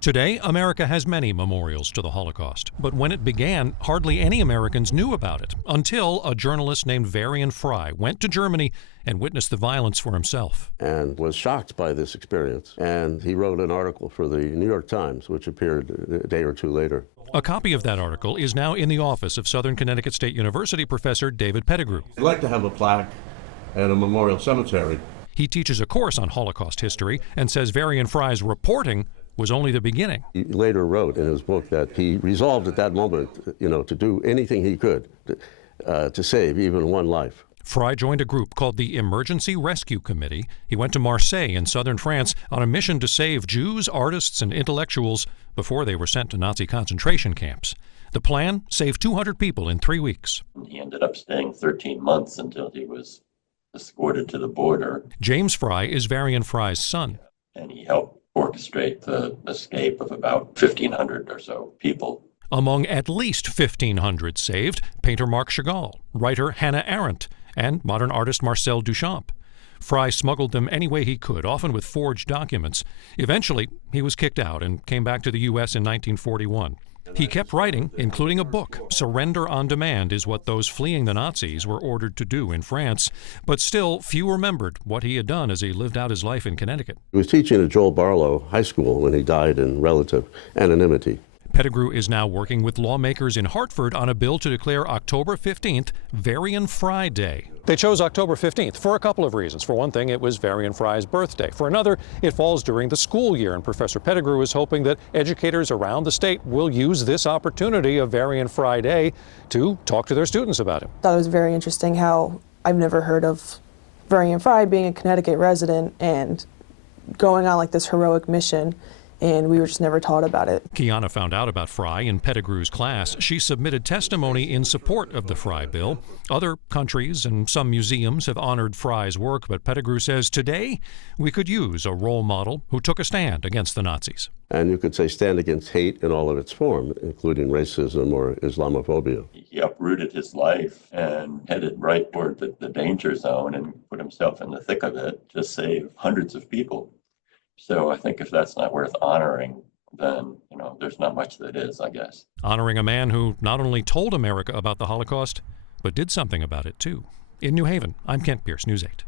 Today, America has many memorials to the Holocaust, but when it began, hardly any Americans knew about it until a journalist named Varian went to Germany and witnessed the violence for himself. And was shocked by this experience. And he wrote an article for the New York Times, which appeared a day or two later. A copy of that article is now in the office of Southern Connecticut State University professor David Pettigrew. I'd like to have a plaque and a memorial cemetery. He teaches a course on Holocaust history and says Varian Fry's reporting was only the beginning. He later wrote in his book that he resolved at that moment, to do anything he could to save even one life. Fry joined a group called the Emergency Rescue Committee. He went to Marseille in southern France on a mission to save Jews, artists, and intellectuals before they were sent to Nazi concentration camps. The plan: save 200 people in 3 weeks. He ended up staying 13 months until he was escorted to the border. James Fry is Varian Fry's son. And he helped orchestrate the escape of about 1,500 or so people. Among at least 1,500 saved, painter Marc Chagall, writer Hannah Arendt, and modern artist Marcel Duchamp. Fry smuggled them any way he could, often with forged documents. Eventually, he was kicked out and came back to the U.S. in 1941. He kept writing, including a book. Surrender on Demand is what those fleeing the Nazis were ordered to do in France. But still, few remembered what he had done as he lived out his life in Connecticut. He was teaching at Joel Barlow High School when he died in relative anonymity. Pettigrew is now working with lawmakers in Hartford on a bill to declare October 15th Varian Fry Day. They chose October 15th for a couple of reasons. For one thing, it was Varian Fry's birthday. For another, it falls during the school year, and Professor Pettigrew is hoping that educators around the state will use this opportunity of Varian Fry Day to talk to their students about him. I thought it was very interesting how I've never heard of Varian Fry being a Connecticut resident and going on like this heroic mission, and we were just never taught about it. Kiana found out about Fry in Pettigrew's class. She submitted testimony in support of the Fry bill. Other countries and some museums have honored Fry's work, but Pettigrew says today we could use a role model who took a stand against the Nazis. And you could say stand against hate in all of its form, including racism or Islamophobia. He uprooted his life and headed right toward the danger zone and put himself in the thick of it to save hundreds of people. So I think if that's not worth honoring, then, there's not much that is, I guess. Honoring a man who not only told America about the Holocaust, but did something about it, too. In New Haven, I'm Kent Pierce, News 8.